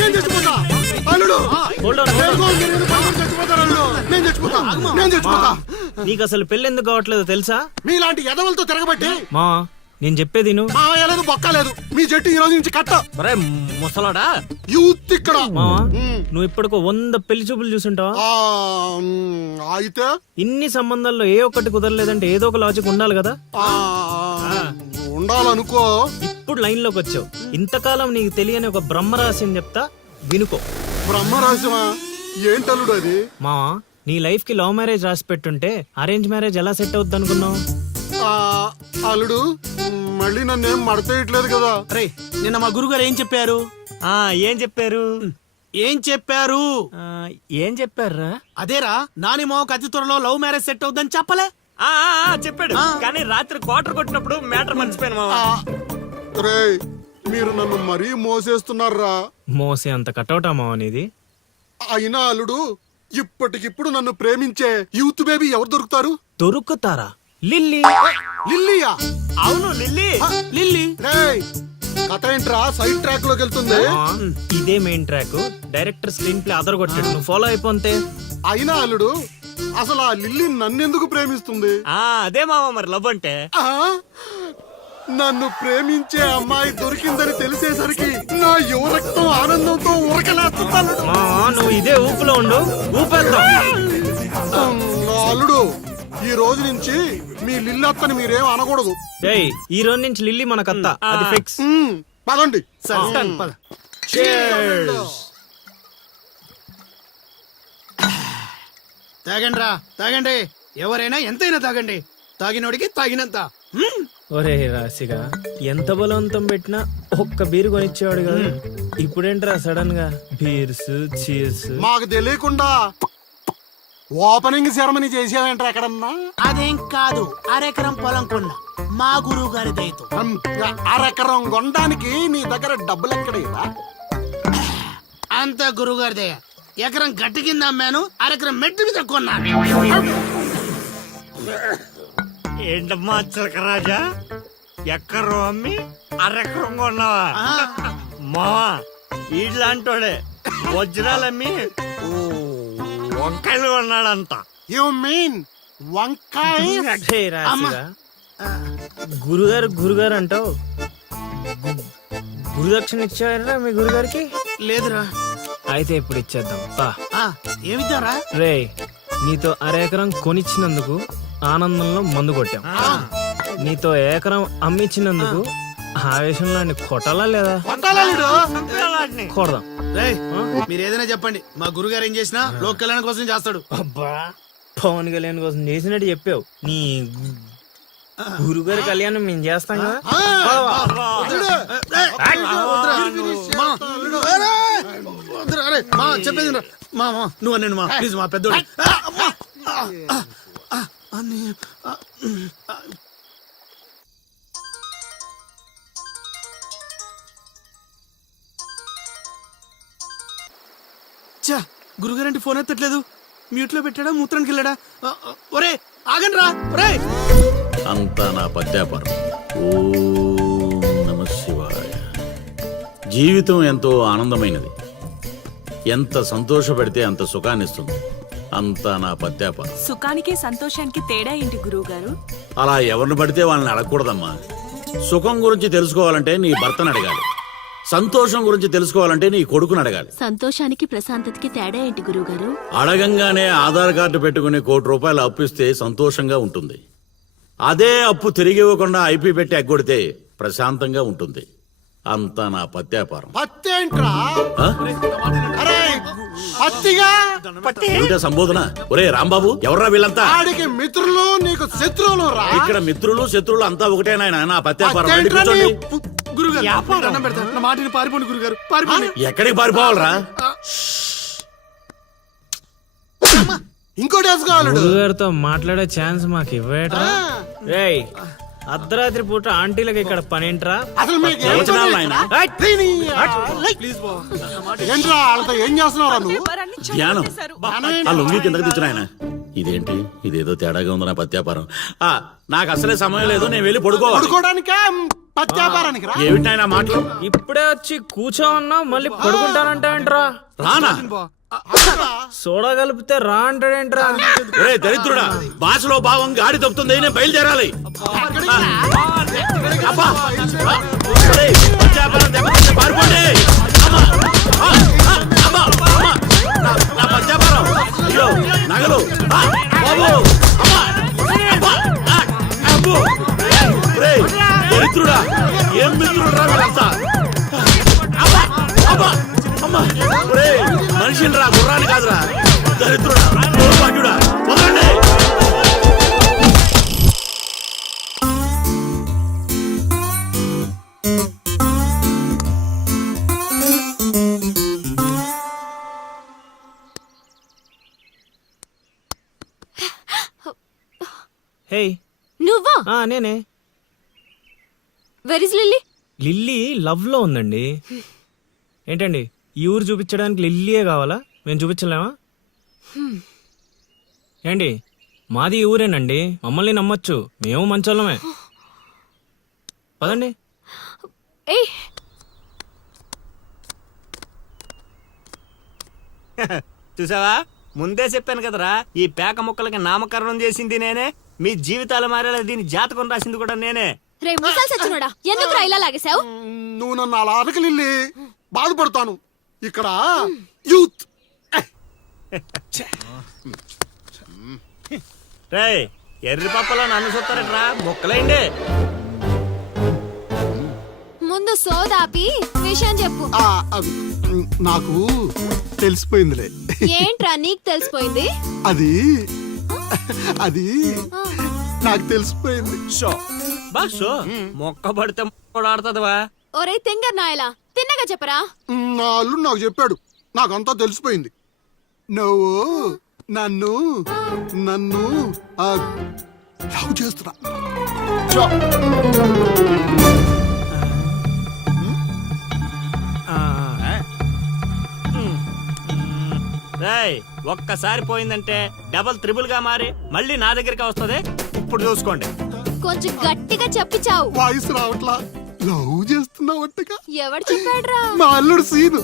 నేను చచ్చిపోతా అల్లుడు. నేను చచ్చిపోతా. నీకు అసలు పెళ్లి ఎందుకు కావట్లేదు తెలుసా? మీలాంటి ఎదవలతో తిరగబట్టి. మా నేను చెప్పేది నువ్వు మాయలేదు బొక్కలేదు. మీ జట్టు ఈ రోజు నుంచి కట్ట. ముసలాడా యూత్ ఇక్కడ. మావా నువ్వు ఇప్పటికో 100 పెళ్లి చూపులు చూసుంటావా? అయితే ఇన్ని సంబంధాల్లో ఏ ఒక్కటి కుదరలేదంటే ఏదో ఒక లాజిక్ ఉండాలి కదా. ఉండాలనుకో. ఇప్పుడు లైన్ లోకి వచ్చావు. ఇంతకాలం నీకు తెలియని ఒక బ్రహ్మరహస్యం చెప్తా వినుకో. బ్రహ్మరహస్యమా? ఏంటల్లుడు అది? మావా నీ లైఫ్ కి లవ్ మ్యారేజ్ రాసి పెట్టుంటే అరేంజ్ మ్యారేజ్ ఎలా సెట్ అవుద్ది అనుకున్నావు? అల్లుడు మళ్ళీ నన్నేం మడతేయట్లేదు కదా. రే నిన్న మా గురుగారు ఏం చెప్పారు? ఏం చెప్పారు? ఏం చెప్పారా? అదేరా నాని మావకు అతి త్వరలో లవ్ మ్యారేజ్ సెట్ అవుద్దని చెప్పలే? చెప్పాడు కానీ రాత్రి క్వార్టర్ కొట్టినప్పుడు మ్యాటర్ మర్చిపోయాను మావా. రే మీరు నన్ను మరీ మోసేస్తున్నారా? మోసే అంత కటౌటా మావా నీది? అయినా అల్లుడు ఇప్పటికిప్పుడు నన్ను ప్రేమించే యూత్ బేబీ ఎవరు దొరుకుతారు? దొరుకుతారా? లిల్లీ. లిల్లీయా? అవును లిల్లీ. లిల్లీ రేయ్ కథ ఏంట్రా సైడ్ ట్రాక్ లోకి వెళ్తుంది? ఇదే main track. Director screen play other కొట్టాడు. నువ్వు ఫాలో అయిపోతే. అయినా అల్లుడు అసలు ఆ లిల్లీ నన్నెందుకు ప్రేమిస్తుంది? అదే మావా మరి లవ్ అంటే. నన్ను ప్రేమించే అమ్మాయి దొరికిందని తెలిసేసరికి నా యువ రక్తం ఆనందంతో ఉరకలేస్తున్నాను. నువ్వు ఇదే ఊపులో ఉండు. ఊపేద్దాం. అల్లుడు ఈ రోజు నుంచి మీ లిల్లత్తని మీరేం అనకూడదు. ఈ రోజు నుంచి లిల్లీ మనకత్త. అది ఫిక్స్. పదండి. తాగండి రా తాగండి. ఎవరైనా ఎంతైనా తాగండి. తాగినోడికి తాగినంత. ఒరే రాశిగా ఎంత బలవంతం పెట్టినా ఒక్క బీరు కొనిచ్చేవాడు కదా. ఇప్పుడేంట్రా సడన్ గా బీర్స్ చీర్స్? మాకు తెలియకుండా ఓపెనింగ్ సెరమనీ చేసేవేంట్రా ఎక్కడన్నా? అదేం కాదు, అరెకరం పొలం కొన్నా మా గురువు గారి దయతో. అరెకరం కొనడానికి నీ దగ్గర డబ్బులు ఎక్కడేదా? అంత గురువు గారి దయ. ఎకరం గట్టి కింద అమ్మాను, అరెకరం మెట్టు మీద కొన్నాను. ఏంటమ్మా చిలకరాజా, ఎక్కరం అమ్మి అరెకరం కొన్నావా? మావా ఇట్లాంటోడే వజ్రాలమ్మి వంకాయలు కొన్నాడంట. యు మీన్ వంకాయ? గురుగారు అంటావు. గురుదక్షిణ ఇచ్చారా మీ గురుగారికి? లేదురా. అయితే ఇప్పుడు ఇచ్చేద్దాం. ఏమిద్దారా? రే నీతో అరెకరం కొనిచ్చినందుకు ఆనందంలో మందు కొట్టాం. నీతో ఏకరం అమ్మిచ్చినందుకు ఆవేశంలో కొట్టాలా లేదా? కొడదాం. మీరు ఏదైనా చెప్పండి, మా గురుగారు ఏం చేసినా లోక్ కళ్యాణం కోసం చేస్తాడు. అబ్బా పవన్ కళ్యాణ్ కోసం చేసినట్టు చెప్పావు. నీ గురుగారి కళ్యాణం మేము చేస్తాం కదా. చెప్పేది నువ్వు అన్నాను మా ప్లీజ్ మా పెద్దోడు. గురుగారంటే ఫోన్ ఎత్తట్లేదు. మ్యూట్ లో పెట్టాడా, మూత్రానికి వెళ్ళాడా? ఒరే ఆగండి రా. ఒరే అంతా నా పత్యాపారం. ఓం నమః శివాయ. జీవితం ఎంతో ఆనందమైనది. ఎంత సంతోషపడితే అంత సుఖాన్నిస్తుంది. అంతా నా పత్యాపారం. సుఖానికి సంతోషానికి తేడా ఏంటి గురువు గారు? అలా ఎవరిని పడితే వాళ్ళని అడగకూడదమ్మా. సుఖం గురించి తెలుసుకోవాలంటే నీ భర్తను అడగాలి. సంతోషం గురించి తెలుసుకోవాలంటే నీ కొడుకుని అడగాలి. సంతోషానికి ప్రశాంతతకి తేడా ఏంటి గురువు గారు? అడగంగానే ఆధార్ కార్డు పెట్టుకుని ₹1,00,00,000 అప్పు ఇస్తే సంతోషంగా ఉంటుంది. అదే అప్పు తిరిగి ఇవ్వకుండా ఐపీ పెట్టి ఎగ్గొడితే ప్రశాంతంగా ఉంటుంది. అంతా నా పత్యాపారం. పత్తేంట్రా? ఏమిటా సంబోధన? ఒరే రాంబాబు, ఎవర్రా వీళ్ళంతా? ఆడికి మిత్రులు, నీకు శత్రువులు రా. ఇక్కడ మిత్రులు శత్రువులు అంతా ఒకటే నాయన. నా పత్యాపారం. కూర్చోండి. గురుగారు దండం పెడతాను, నా మాటని పారిపోండి గురుగారు, పారిపోండి. ఎక్కడికి పారిపోవాలరా? ఇంకోటి వేసుకోవాలి. గురుగారితో మాట్లాడే ఛాన్స్ మాకు ఇవ్వటరా? రేయ్ అర్ధరాత్రి పూట ఆంటీలకు ఇక్కడ పనేంట్రా? అసలు మీకు ఏంట్రా వాళ్ళతో ఏం చేస్తున్నారా నువ్వు? ధ్యానం. ఆ లొంగి కిందకి తెచ్చిన ఆయన. ఇదేంటి ఇదేదో తేడాగా ఉంది నా పత్యాపారం. నాకు అసలే సమయం లేదు, నేను వెళ్ళి పడుకోవాలి. పడుకోవడానికా పత్యాపారానికి రా. ఏమిటి నాయనా మాటలు? ఇప్పుడే వచ్చి కూర్చో అన్నా మళ్ళీ పడుకుంటానంటావేంట్రా? రానా? సోడా కలిపితే రా అంటాడేంట్రా? ఒరే దరిద్రుడా, భాషలో భావం గాడి తప్పుతుంది, నేను బయలుదేరాలి. అబ్బా! ఒరేయ్, పత్యాపారం దెబ్బతింటే పారిపోండి. అమ్మా! అమ్మా! అమ్మా! నా పత్యాపారం, అయ్యో నగలు, బాబు! అమ్మా! అబ్బా! అబ్బో! ఒరేయ్, దరిద్రుడా, ఏం మిత్రుడురా వీళ్ళంతా? అబ్బా! అబ్బా! అమ్మా! ఒరేయ్, మనిషిని రా, గుర్రాన్ని కాదురా. దరిద్రుడా, దౌర్భాగ్యుడా, వదలండి. హే నువ్వా? నేనే. Where is lily? Lily love లో ఉందండి. ఏంటండి ఈ ఊరు చూపించడానికి లిల్లీయే కావాలా? మేము చూపించలేమా? ఏంటి మాది ఈ ఊరేనండి, మమ్మల్ని నమ్మొచ్చు, మేము మంచోళ్ళమే. పదండి. ఏ చూసావా, ముందే చెప్పాను కదరా, ఈ పేక ముక్కలకి నామకరణం చేసింది నేనే, మీ జీవితాలు మారేలా దీని జాతకం రాసింది కూడా నేనే. రే ముసల్ సచ్చినోడా, ఎందుకు రా ఇలా లాగేశావు? నువ్వు నన్ను అలా అనకలిల్లి, బాధపడతాను. ఇక్కడ యూత్. రేయ్, ఎర్రి పప్పలో నన్ను చూస్తారట్రా, ముక్కలైండే. ముందు సోదాపి విషయం చెప్పు. నాకు తెలిసిపోయిందిలే. ఏంట్రా నీకు తెలిసిపోయింది? అది అది నాకు తెలిసిపోయింది. బాషో మొక్క పడితే కూడా ఆడుతుందివా? ఒరే తింగర్ నాయలా, తిన్నగా చెప్పరా. నా అల్లుడు నాకు చెప్పాడు, నాకంతా తెలిసిపోయింది. నువ్వు నన్ను నన్ను లవ్ చేస్తున్నా. రేయ్, ఒక్కసారి పోయిందంటే డబల్ త్రిబుల్ గా మారి మళ్ళీ నా దగ్గరికి వస్తుంది. ఇప్పుడు చూసుకోండి. కొంచెం గట్టిగా చెప్పిచావు. వాయిస్ రావట్లా. లవ్ చేస్తున్నావట్టుగా. ఎవడు చెప్పాడ్రా? మా అల్లుడు సీను.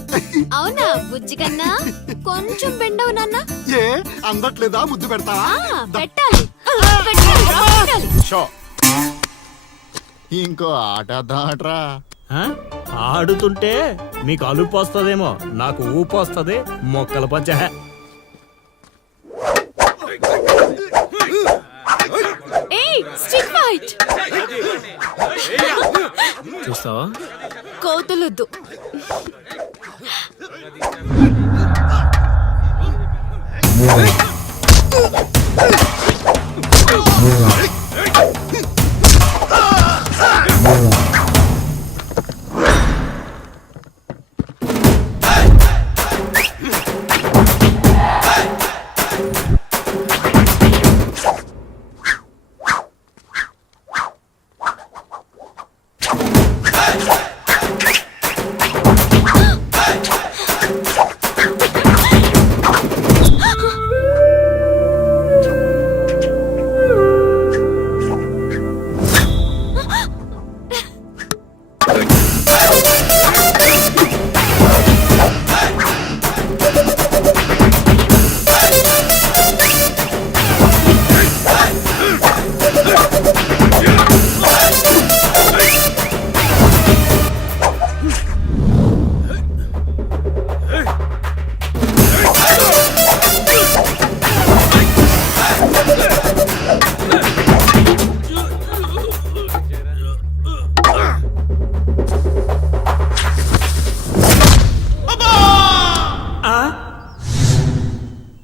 అవునా బుజ్జి కన్నా? కొంచెం బెండవు నాన్న. ఏ అందట్లేదా? ముద్దు పెడతావా? పెట్టాలి పెట్టాలి. ఇంకో ఆట ఆడరా. ఆడుతుంటే మీకు అలుపు వస్తుందేమో, నాకు ఊపు వస్తుంది. మొక్కల పంచ. స్ట్రీట్ ఫైట్ చూస్తావా? కోతులొద్దు.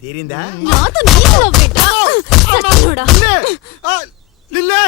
తీరిందా? నాతో నీకు లవ్ పెట్టా? సచ్చినోడా. లిల్లే